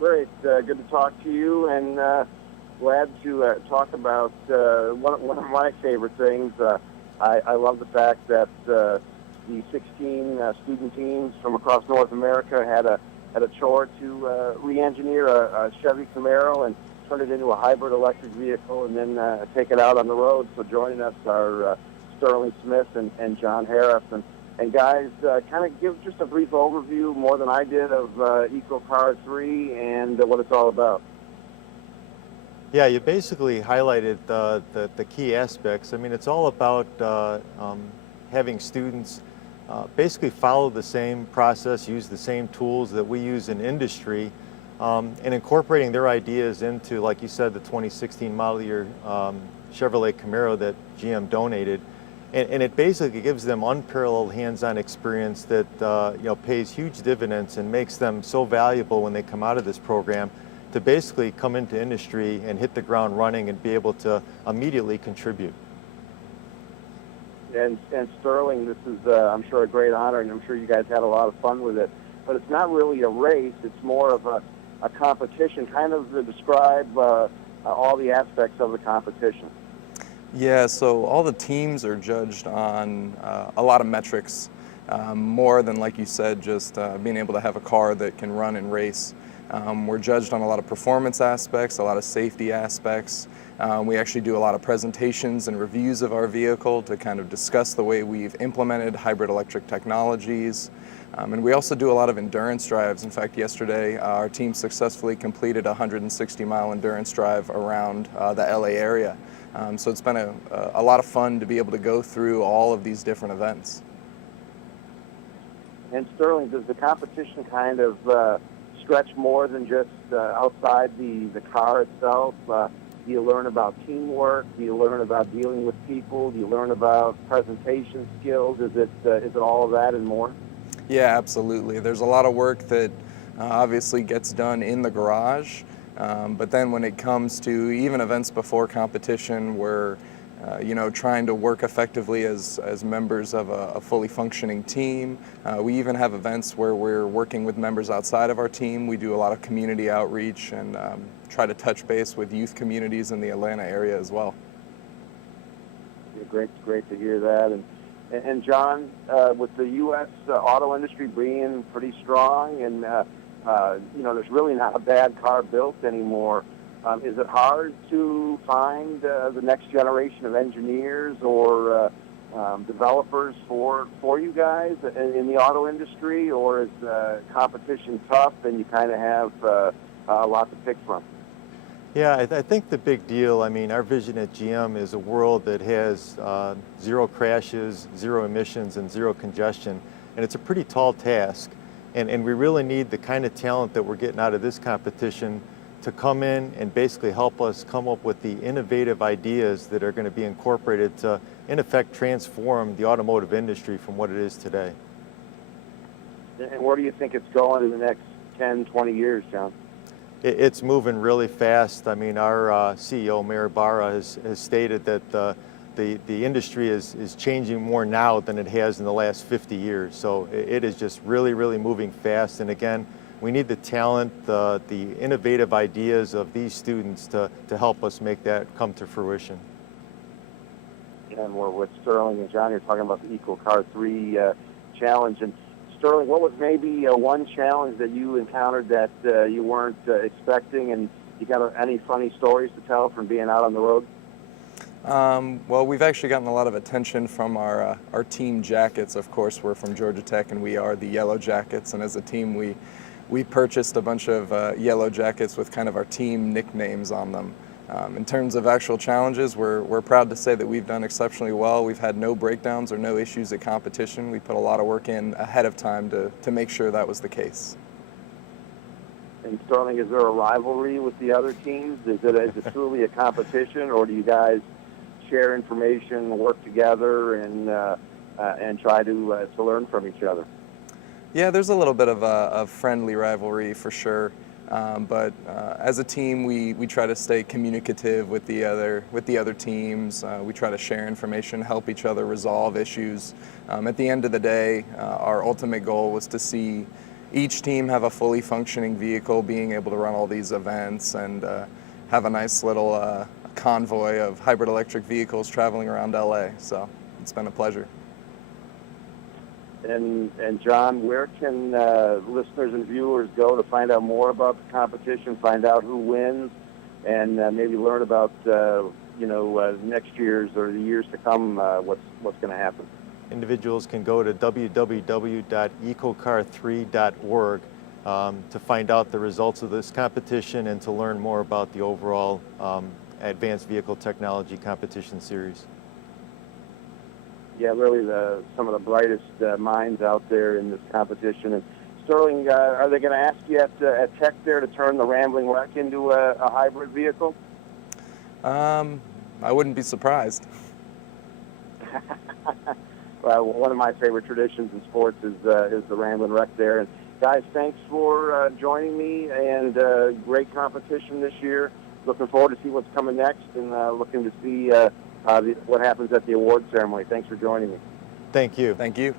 Great. Good to talk to you, and glad to talk about one of my favorite things. I love the fact that the 16 student teams from across North America had a chore to re-engineer a Chevy Camaro and turn it into a hybrid electric vehicle, and then take it out on the road. So joining us are Sterling Smith and John Haraf. And guys, kind of give just a brief overview, more than I did, of EccoCar3 and what it's all about. Yeah, you basically highlighted the key aspects. I mean, it's all about having students basically follow the same process, use the same tools that we use in industry, and incorporating their ideas into, like you said, the 2016 model year Chevrolet Camaro that GM donated. And it basically gives them unparalleled hands-on experience that pays huge dividends and makes them so valuable when they come out of this program to basically come into industry and hit the ground running and be able to immediately contribute. And Sterling, this is, I'm sure, a great honor, and I'm sure you guys had a lot of fun with it. But it's not really a race. It's more of a competition. Kind of to describe all the aspects of the competition. Yeah, so all the teams are judged on a lot of metrics, more than, like you said, just being able to have a car that can run and race. We're judged on a lot of performance aspects, a lot of safety aspects. We actually do a lot of presentations and reviews of our vehicle to kind of discuss the way we've implemented hybrid electric technologies. And we also do a lot of endurance drives. In fact, yesterday our team successfully completed a 160-mile endurance drive around the LA area. So it's been a lot of fun to be able to go through all of these different events. And Sterling, does the competition kind of stretch more than just outside the car itself? Do you learn about teamwork? Do you learn about dealing with people? Do you learn about presentation skills? Is it all of that and more? Yeah, absolutely. There's a lot of work that obviously gets done in the garage. But then when it comes to even events before competition, we're trying to work effectively as members of a fully functioning team. We even have events where we're working with members outside of our team. We do a lot of community outreach and try to touch base with youth communities in the Atlanta area as well. Yeah, great to hear that. And John, with the U.S. Auto industry being pretty strong, and there's really not a bad car built anymore. Is it hard to find the next generation of engineers or developers for you guys in the auto industry, or is competition tough and you kind of have a lot to pick from? Yeah, I think the big deal, I mean, our vision at GM is a world that has zero crashes, zero emissions, and zero congestion, and it's a pretty tall task. And we really need the kind of talent that we're getting out of this competition to come in and basically help us come up with the innovative ideas that are going to be incorporated to, in effect, transform the automotive industry from what it is today. And where do you think it's going in the next 10, 20 years, John? It's moving really fast. I mean, our CEO, Mayor Barra, has stated that the industry is changing more now than it has in the last 50 years. So it is just really, really moving fast. And again, we need the talent, the innovative ideas of these students to help us make that come to fruition. And we're with Sterling and John. You're talking about the EccoCar3 challenge. And Sterling, what was maybe one challenge that you encountered that you weren't expecting, and you got any funny stories to tell from being out on the road? Well, we've actually gotten a lot of attention from our team jackets. Of course, we're from Georgia Tech, and we are the Yellow Jackets. And as a team, we purchased a bunch of yellow jackets with kind of our team nicknames on them. In terms of actual challenges, we're proud to say that we've done exceptionally well. We've had no breakdowns or no issues at competition. We put a lot of work in ahead of time to make sure that was the case. And Sterling, is there a rivalry with the other teams? Is it truly a competition, or do you guys share information, work together, and try to learn from each other? Yeah, there's a little bit of a friendly rivalry for sure. But as a team, we try to stay communicative with the other teams. We try to share information, help each other resolve issues. At the end of the day, our ultimate goal was to see each team have a fully functioning vehicle, being able to run all these events and have a nice little convoy of hybrid electric vehicles traveling around LA. So it's been a pleasure. And John, where can listeners and viewers go to find out more about the competition, find out who wins, and maybe learn about next year's or the years to come, what's going to happen? Individuals can go to www.EccoCar3.org to find out the results of this competition and to learn more about the overall Advanced Vehicle Technology Competition Series. Yeah, really some of the brightest minds out there in this competition. And Sterling, are they going to ask you at Tech there to turn the Rambling Wreck into a hybrid vehicle? I wouldn't be surprised. Well, one of my favorite traditions in sports is the Rambling Wreck there. And guys, thanks for joining me, and great competition this year. Looking forward to see what's coming next, and looking to see what happens at the award ceremony. Thanks for joining me. Thank you. Thank you.